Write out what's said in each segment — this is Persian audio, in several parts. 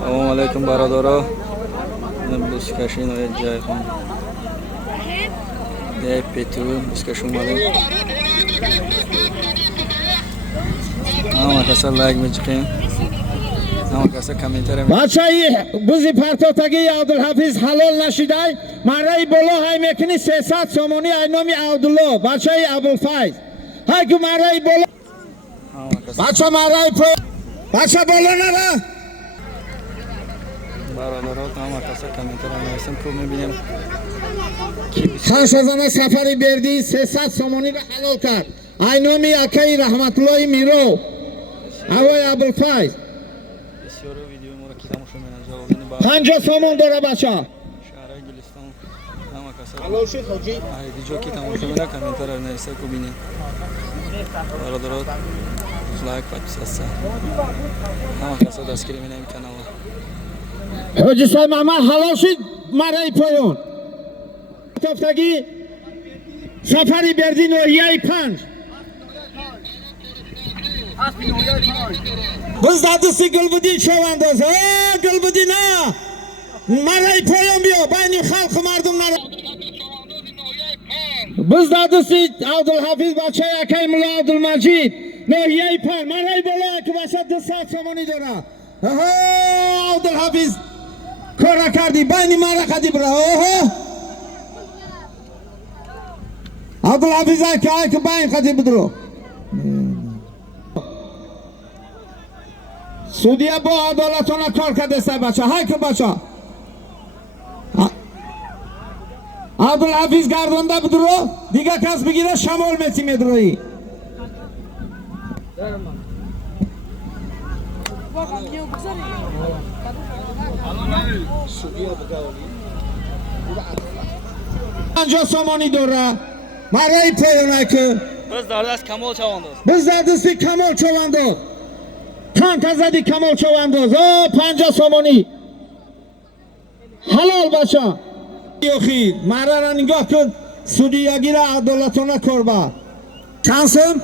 Assalomu alaykum barodaro. Biz kashino Jayxon. Deb petu biz kashumadi. Ama kasar like mechiqin. Ama kasar komentar. Bachai buzi partotagi Abdulhafiz halol nashiday. Marai bolo hay mekini 300 somoni aynomi Abdullo. Bachai Abulfaiz. Hay ku marai bolo. Bacha marai pro. Bacha bolo nara. Barodaro ama kasar komentar anasin pul mebinim. Xanshazana safari berdi 300 somoni ra halol kard. Aynomi Akai Rahmatullohi Miro. Avoy Abulfaiz. 50 somon dora bacha. Shahar Guliston. Ama kasar. Halol shud hoji. Ay dijo ki tamosha mena komentar anasin ko binin. Barodaro like подписаться. Ama kasar daskiri menem kanala. Hoji say mama halol shud marai poyon. Toftagi safari berdi nohiyai 5. Biz dadisi Gulbudin Shovandoz. Gulbudin ha. Maray poyon biyo. Bayni xalq mardumlar. Biz dadisi Abdulhafiz Bachai Akay Mulla Abdulmajid. Nohiyai 5. Maray bola ki vasat 200 somoni dora. Abdulhafiz kora kardi. Bayni mara kadi bra. Abdulhafiz Akay ki bayni kadi bidro. Sudiya با عدالتانه کار کرده سای بچه های که بچه عبدالحفیظ گردانده بدرو دیگه کس بگیره شمال میتی میدروی انجا سامانی دوره مرای پایانه که بز دردستی کمال چوانداز Tan tazadi Kamal Chavandoz. 50 somoni. Halol bacha. Yoxi, marara nigoh kun sudiyagira adolatona korba. Chand som?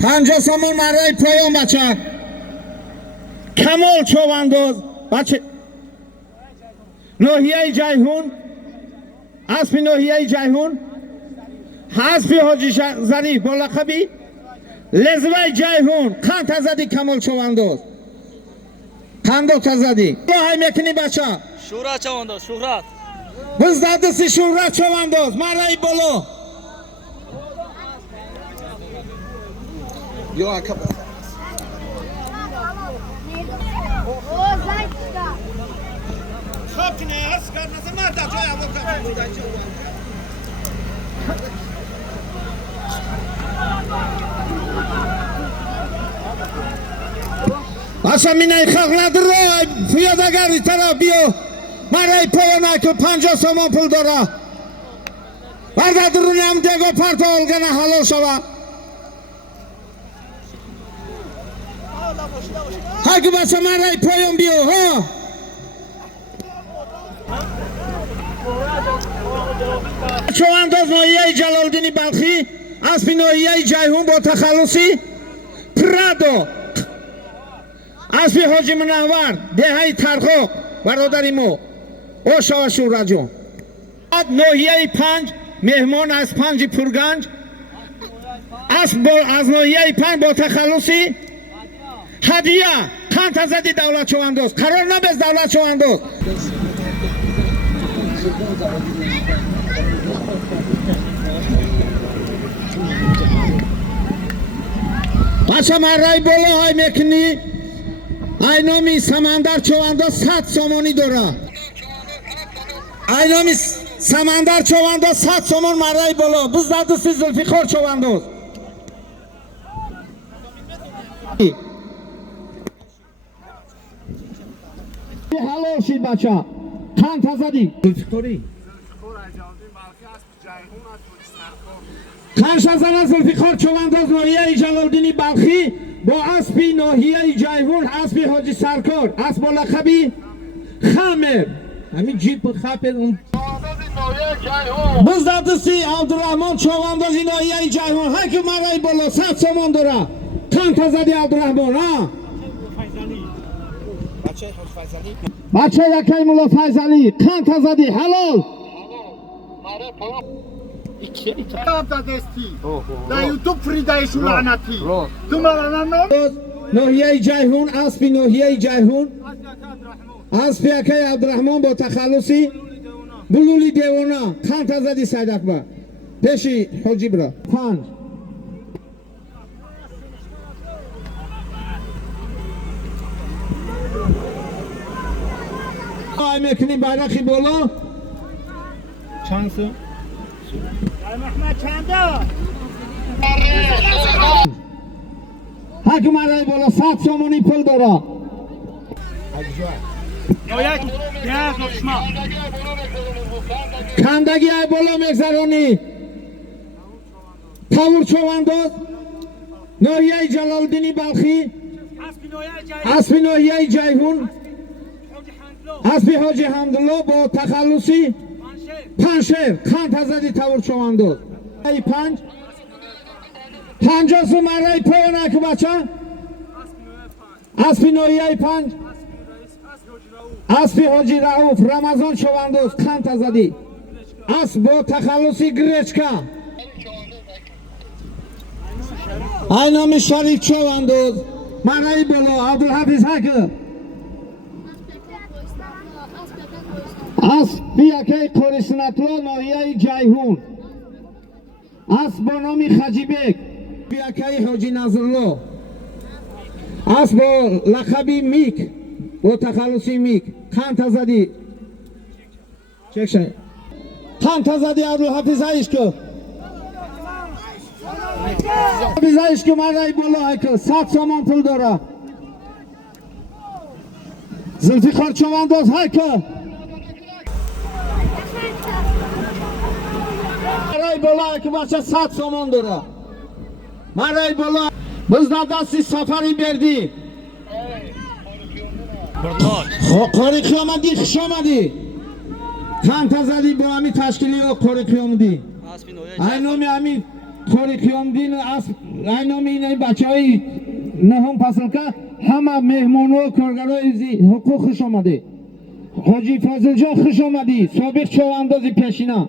50 somon marai poyon bacha. Kamal Chavandoz. Bacha. Nohiyai Jayhun. Aspi Nohiyai Jayhun. Hasbi Hoji Zarif bola laqabi Lezvay Jayhun, Khan tazadi Kamal Chavandoz. Khando tazadi. Hay mekini bacha. Shura Chavandoz, Shuhrat. Biz dadisi Shuhrat Chavandoz. Marai bolo. Yo akaba. Khop kine askar nazar da joy avoka budaycha. Asha minay xalq nadro piyadagari taraf biyo maray poyona که 50 somon pul dora bardadruni ham dego parto olgana halol shava haki bacha maray poyon biyo ha Chavandoz nohiyai Jaloliddin Balkhi aspi nohiyai Jayhun با تخلصی Prado اسبی حاجی منور دههای ترخو برادری مو او شوا شورا جون نوحیه 5 مهمان از 5 پرگنج از نوحیه 5 با تخلصی هدیه خان تزدی دولت چواندوز قرار نبز دولت چواندوز بچه مرای بالا های میکنی Aynomi Samandar Chavandoz 100 somoni dora. Aynomi Samandar Chavandoz 100 somon marai bolo. Biz dadisi Zulfiqor Chavandoz. Halol shid bacha. Khan tazadi. Zulfiqori. Xanshazana Zulfiqor Chavandoz nohiyai Jaloliddin Balkhi با اسبی ناحیه جیهون اسبی حاجی سرکار اسب با لقبی خمر همین جیب خپل اون biz dadisi Abdurrahman Chavandoz nohiyai Jayhun hay ki marai bola 100 somon dora kan tazadi Abdurrahman ha بچه یکی مولا فیضلی قند تزدی حلال در یوتیوب فریدایشون لعنتی تو ناحیه جیهون اسب ناحیه جیهون اسب یکی عبدالرحمن با تخلصی بلولی دیوانا قند تزدی سید اکبر پیشی حاجی برا 5 آی میکنی بیرقی بالا چند سو؟ محمد چنده؟ حکم رای بالا 100 سومونی پول دارا کندگی ای بالا میگذرانی تاور چوانداز ناحیه جلالدینی بلخی اسب ناحیه جیهون اسب حاجی حمدالله با تخلصی پنشیر قند تزدی تاور چوانداز 50 سو مرای پایان که بچه اسب ناحیه 5 اسب حاجی رعوف رمضان چوانداز قند تزدی اسب با تخلصی گرچکا ای نام شریف چوانداز مرای بلا عبدالحفیظ حکر اسب یکی قرسنتلا ناحیه جیهون اسب با نام خجیبک یکی حاجی نظرالله اسب با لقبی میک با تخلصی میک قند تزدی چکشن قند تزدی عبدالحفیظ عشق حفیظ عشق مرای بالا که 100 سامان پول داره زلفیقار چوانداز که مرای بالا که بچه 100 سامان داره مرای بالا بزن دستی سفری بردی قاری خیامدی خوش آمدی قند تزدی با همی تشکیلی و قاری خیامدی این نامی همی قاری خیامدی این نامی این بچه های نهم پسل که همه مهمون و کارگر های حقوق خوش آمدی حاجی فضل جان خوش آمدی سابق چواندازی پیشینا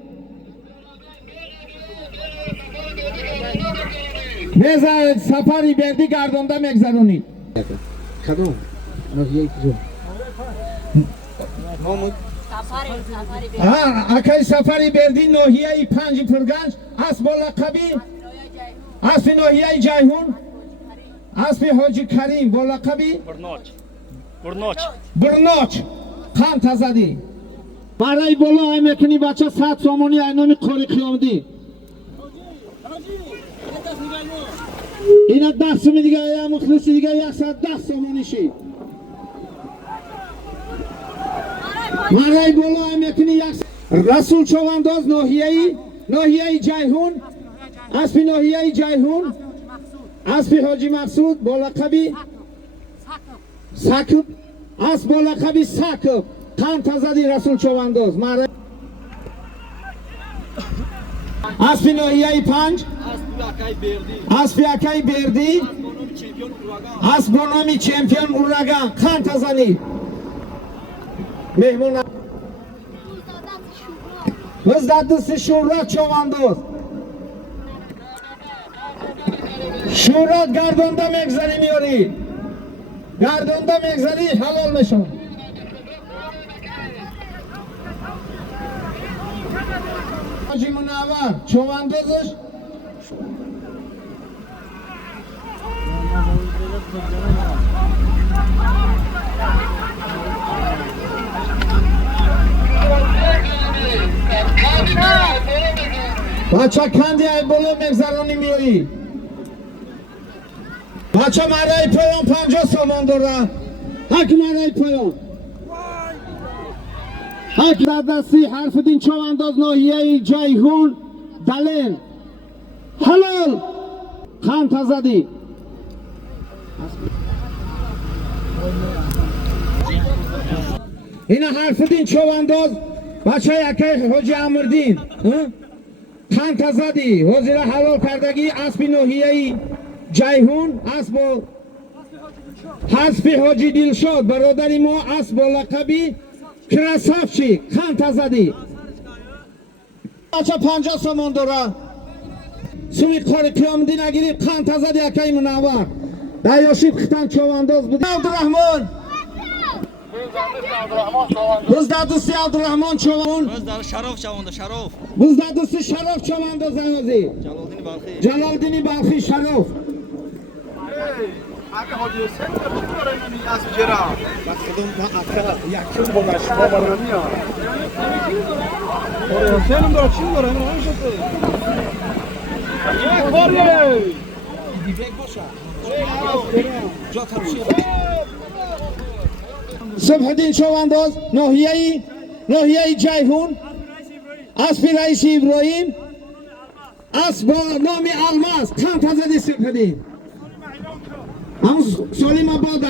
بزن سفری بردی گردانده مگذرونی کدوم؟ ناحیه کجا؟ اکی سفری بردی ناحیه 5 پرگنج اسب با لقبی اسب ناحیه جیهون اسب حاجی کریم با لقبی برناچ قند تزدی برای بالا های میکنی بچه 100 سامانی اینامی قاری خیامدی اینا 10 سومی دیگه یا مخلصی دیگه 110 سامانی شی مرای بالا هم میکنی رسول چوانداز ناحیه جیهون اسب ناحیه جیهون اسب حاجی مقصود با لقبی ساکب اسب با لقبی ساکب قند تزدی رسول چوانداز مرای اسب ناحیه 5 اسب یکی بردی اسب با نامی چمپیون اورگان قند تزدی مهمون بزد دست شورات چوانداز شورات گردانده مگذری میاری گردانده مگذری حلال میشون حاجی منور چواندازش بچه کندی ای بالا مگذرانی میایی بچه مرای پایان 50 سامان داره حک مرای پایان حک در دستی حرف دین چوانداز ناحیه جیهون دلن حلال قند تزدی این حرف دین چوانداز بچه یکی حاجی امردین قند تزدی حاضر حلال کردگی اسب ناحیه جیهون اسب حذف حاجی دلشاد برادر ما است با لقبی کراسافچی خان تزدی بچه 50 سومون داره سوی کار پیامدی نگیرید خان تزدی اکای منور دایاشید خطان چوانداز بود عبدالرحمن بزده دوستی عبدالرحمن چوان شرف چوانده شرف بزده دوستی شرف چوانداز زنازی جلالدین بلخی جلالدینی بلخی شرف اگه حاجی حسین بخوره نمی از جرا بس خودم با اکا یکم با مشما برانی ها حاجی حسینم داره چی داره همین شده یک باری دیوک باشه جا تمشیه صبح الدین چوانداز ناحیه جیهون اسب رئیس ابراهیم اسب با نام الماس خان تزدی صبح الدین همون سالیم آباد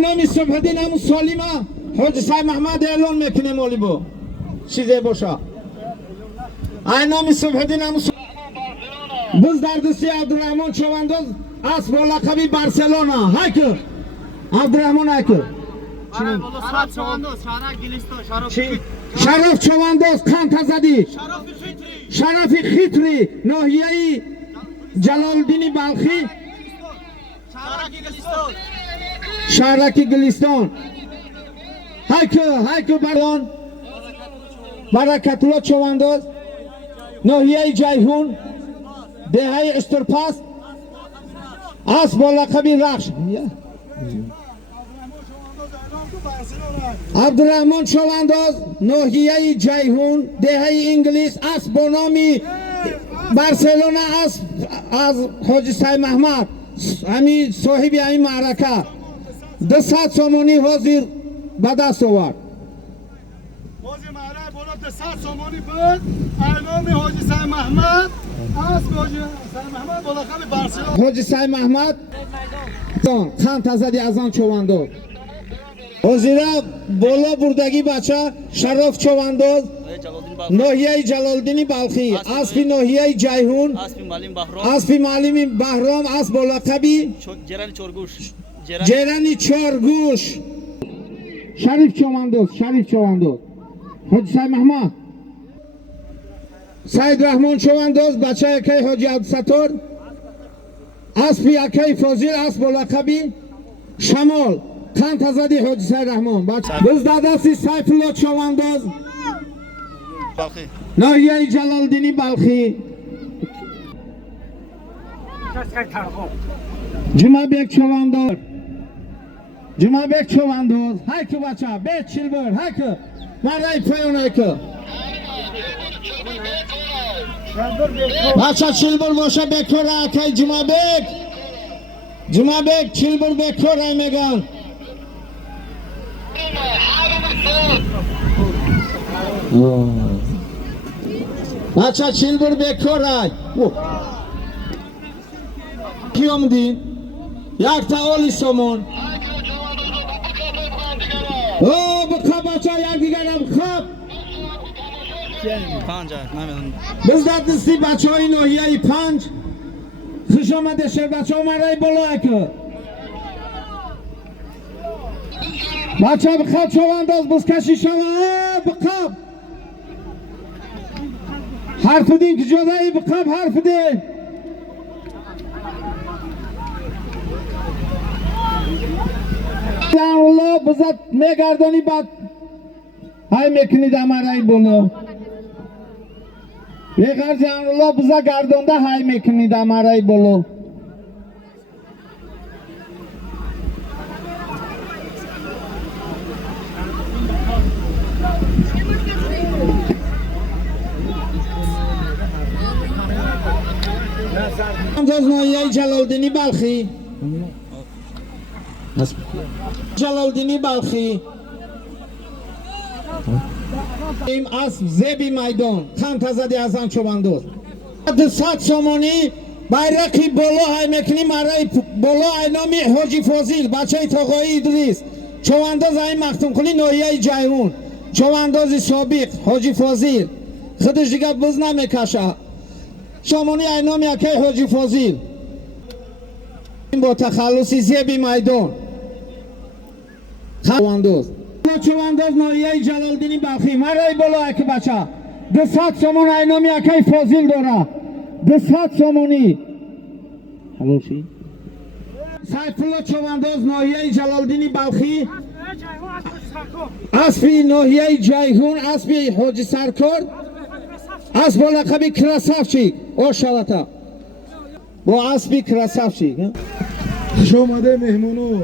نامی صبح الدین همون سالیم حاج سای محمد اعلان میکنه مولی با چیزه باشه نامی صبح الدین همون بز در دوستی عبدالرحمن چوانداز اسب با لقبی بارسلونا هایکو عبدالرحمن هایکو شرف چوانداز خان تزدی شرف خیتری ناحیه جلالدینی بلخی شهرکی گلیستان هایکو بران برکتالله چوانداز ناحیه جیهون دهه اشترپاس اسب با لقبی رخش عبدالرحمن چوانداز ناحیه جیهون دهه انگلیس اسب با نامی بارسلونا اسب از حاج سای محمد همین صاحب همین معرکه 200 سومونی حاضر به دست آورد حاجی معرکه بالا 200 سومونی بود اعلام حاجی سای محمد اسب حاجی سای محمد بالا لقب بارسلونا حاج سای محمد خان تزدی از آن چوانداز حاضره بالا بردگی بچه شرف چوانداز ناحیه جلالدینی بلخی اسب ناحیه جیهون اسب معلم بهرام اسب با لقبی جرانی چارگوش شریف چوانداز حاج سای محمد سید رحمان چوانداز بچه یکی حاجی عبدالستار اسب یکی فاضل اسب با لقبی شمال خان تزدی حاج سید رحمان بزداده سی سیف الله چوانداز ناحیه جلالدینی بلخی جمعه بیک چوانداز هایکو بچه بیت چیلبر هایکو مرای پایون هایکو بچه چیلبر باشه بکره اکی جمعه بیک چیلبر بکره میگن بچه چیلبر بکره کی آمدین؟ یک تعالی سومون بخواب بچه یک دیگر هم بخواب بزداد دستی بچه های ناحیه 5 خوش آمده شد بچه ها مرای بالا اکر بچه ها بخواب چوانداز بزکشی شما بخواب حرف دین که جدایی بخواب حرف دین الله بزد میگردانی بعد های میکنید امرای بولو بغیر جان الله بزد گردانده های میکنید امرای بولو از ناحیه جلالدینی بلخی این اسب زیبی میدان خان تزدی از آن چوانداز 200 سومونی bayrakı bolu haymekini maray bolu aynami Hoji Fazil bachai Tog'oyi Idris Chavandaz ay Maxtumquli Nohiyai Jayhun Chavandazi Sobiq Hoji Fazil خودش دیگه بز نمیکشه شمانی اینامی اکی حاجی فاضل با تخلصی زیبی میدان چوانداز ناحیه جلالدین بلخی مرای بالا که بچه 200 سومون اینامی اکی فاضل داره 200 سومونی حلوشی سیف الله چوانداز ناحیه جلالدین بلخی اسبی ناحیه جیهون اسبی حاجی سرکار اسب با لقب کراسافچی او شلتا با اسبی کراسافچی خوش آمده مهمونو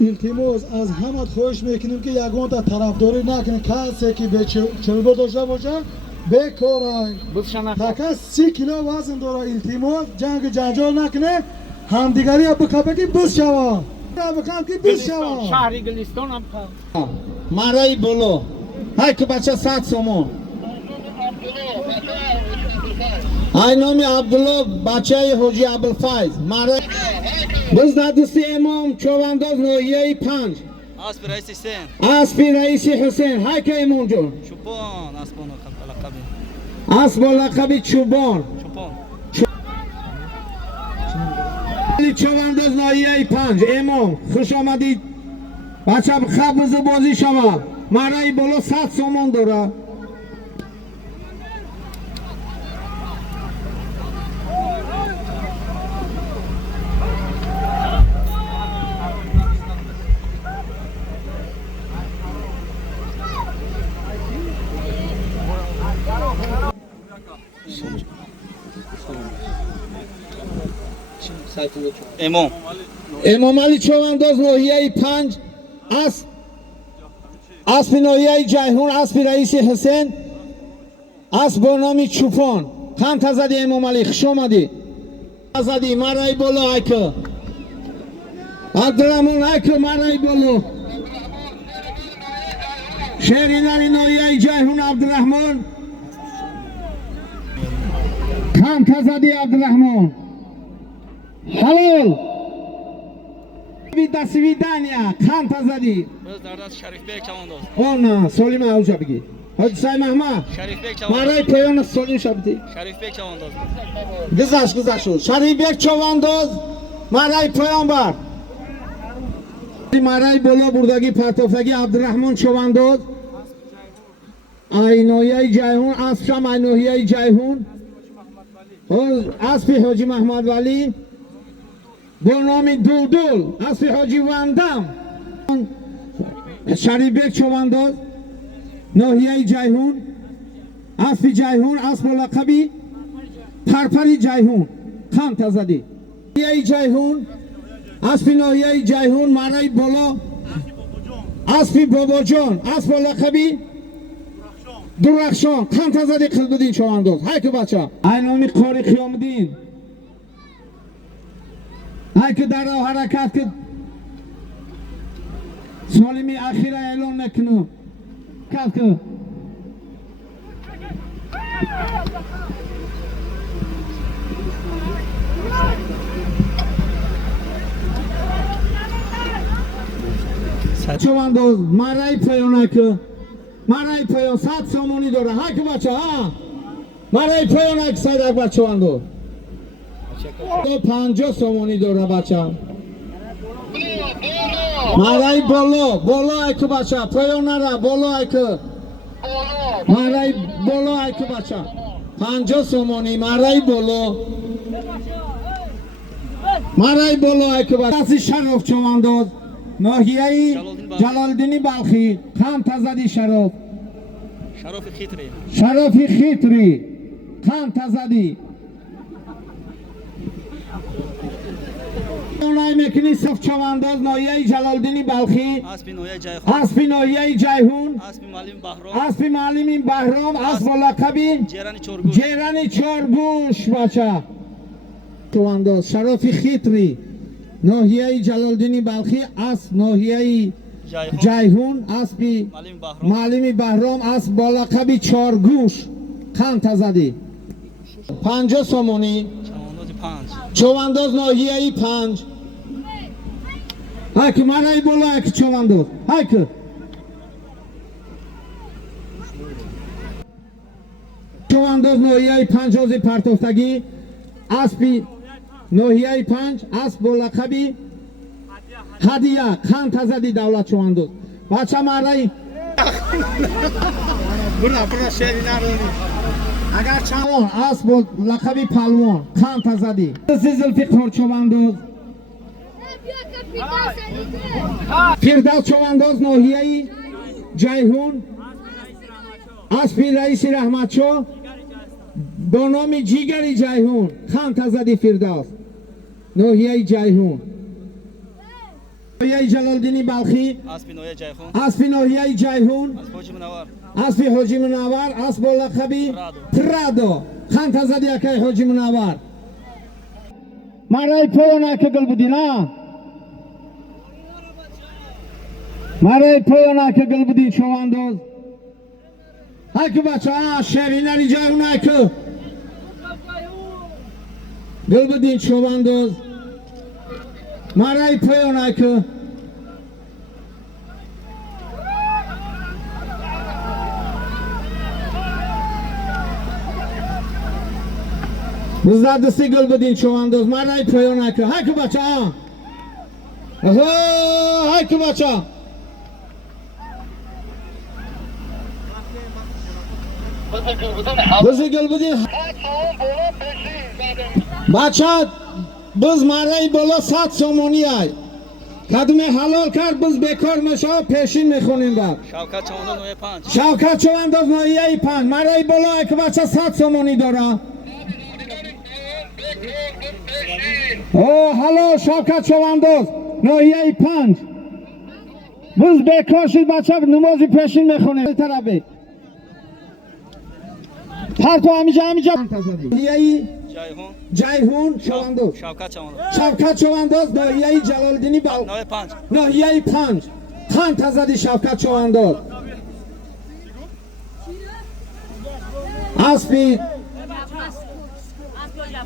التماس از همت خواهش میکنیم که یگان تا طرفداری نکنه کسی که به چربه داشته باشه بکارای تا 30 کیلو وزن داره التماس جنگ جنجال نکنه همدیگری بکابه که بس شوا بکام که بس شوا شهری گلستان هم مرای بلو های که بچه 100 سومون های نامی عبدالله بچه حاجی ابوالفیض مرای بزد دوستی امام چوانداز ناحیه 5 اسب رئیس حسین اسبی رئیس حسین های که امام جون چوپان اسبان لقبی اسب با لقب چوبان چوپان چوانداز ناحیه 5 امام خوش آمدید بچه خبز بازی شما مرای بالا 100 سومون داره امام علی چوانداز ناحیه 5 اسب ناحیه جیهون اسب رئیس حسین اسب با نام چوپان خم تزدی امام علی خوش آمدی تزدی مرای بالا ایکه عبدالرحمن ایکه مرای بالا شهریداری ناحیه جیهون عبدالرحمن خم تزدی عبدالرحمن حلال دست ویدانیا خم تزدی بس در دست شریف بیگ چوانداز آه نه سالیم اوجا بگی حاج سای محمد شریف بیگ چوانداز مرای پایان سالیم شبتی شریف بیگ چوانداز گذشت شد شریف یک چوانداز مرای پایان بر مرای بالا بردگی پرتافگی عبدالرحمن چوانداز اینایه جیهون اسبشم اینایه جیهون اسب حاجی محمد ولی با نام دودول اسب حاجی وندم شریف یک چوانداز ناحیه جیهون اسب جیهون اسب لقبی پرپری جیهون خم تزدی ناحیه جیهون اسب ناحیه جیهون مرای بالا اسب بابا جان اسب لقبی درخشان خم تزدی قلبدین چوانداز های که بچه های نامی قاری قیامدین های که در حرکت که سالمی اخیره اعلان نکنو کف که چوانداز مرای پایانه که مرای پایان 100 سومونی داره های که بچه ها مرای پایانه که ساید اکبر چوانداز 50 سومونی داره بچه مرای بالا ای که بچه پایانه را بالا ای که مرای بالا ای که بچه 50 سومونی مرای بالا ای که بچه دستی شرف چوانداز ناحیه جلالدینی بلخی خم تزدی شرف خیتری خم تزدی اونای مکنی صف چوانداز ناحیه جلالدینی بلخی اسب ناحیه جیهون اسب معلم بهرام اسب لقبی جیرانی چارگوش بچه چوانداز شرف خیتری ناحیه جلالدینی بلخی اسب ناحیه جیهون اسب معلم بهرام اسب با لقب چارگوش خم تزدی 50 سومونی چوانداز ناحیه 5 های که مرای بالا های که چوانداز های که چوانداز ناحیه 5 پرتافتگی اسبی ناحیه 5 اسب با لقب هدیه خان تزدی دولت چواندوز بچه مرای برا شیری نرونی اگر چوان اسب با لقب پلوان خان تزدی زلفقار چواندوز فردوس چواندوز ناحیه جیهون اسب رئیس رحمتشاه با نام جیگری جیهون خان تزدی فردوس ناحیه جیهون ناحیه جلالدینی بلخی اسب ناحیه جیهون اسب حاجی منور اسب با لقب پرادو خان تزدی اکی حاجی منور مرای پایان که گل بودی نه مرای پایان که گل بودی چواندوز هاکو بچه ها شیرینری جیهون هاکو گل بودی چواندوز مرای پایان هاکو بزد دستی گل بدین چواندوز مرای پایان هاکو هاکو بچه ها هاکو بچه ها بزی گل بدین بچه بز مرای بالا 100 سومونی های کدوم حلال کرد بز بیکار میشه پیشین میخونیم بر شوکت چواندوز ناحیه 5 مرای بالا که بچه 100 سومونی داره حلال شوکت چواندوز ناحیه 5 بز بیکار شد بچه نمازی پیشین میخونیم طرفی هر تو همیجا ناحیه جیهون چواندوز شوکت چواندوز ناحیه جلالدینی ناحیه 5 خان تزدی شوکت چواندوز اسب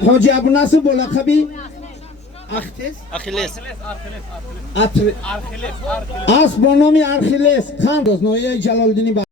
حاجی ابونصر با لقب اسب با نام ارخیلس خان ناحیه جلالدینی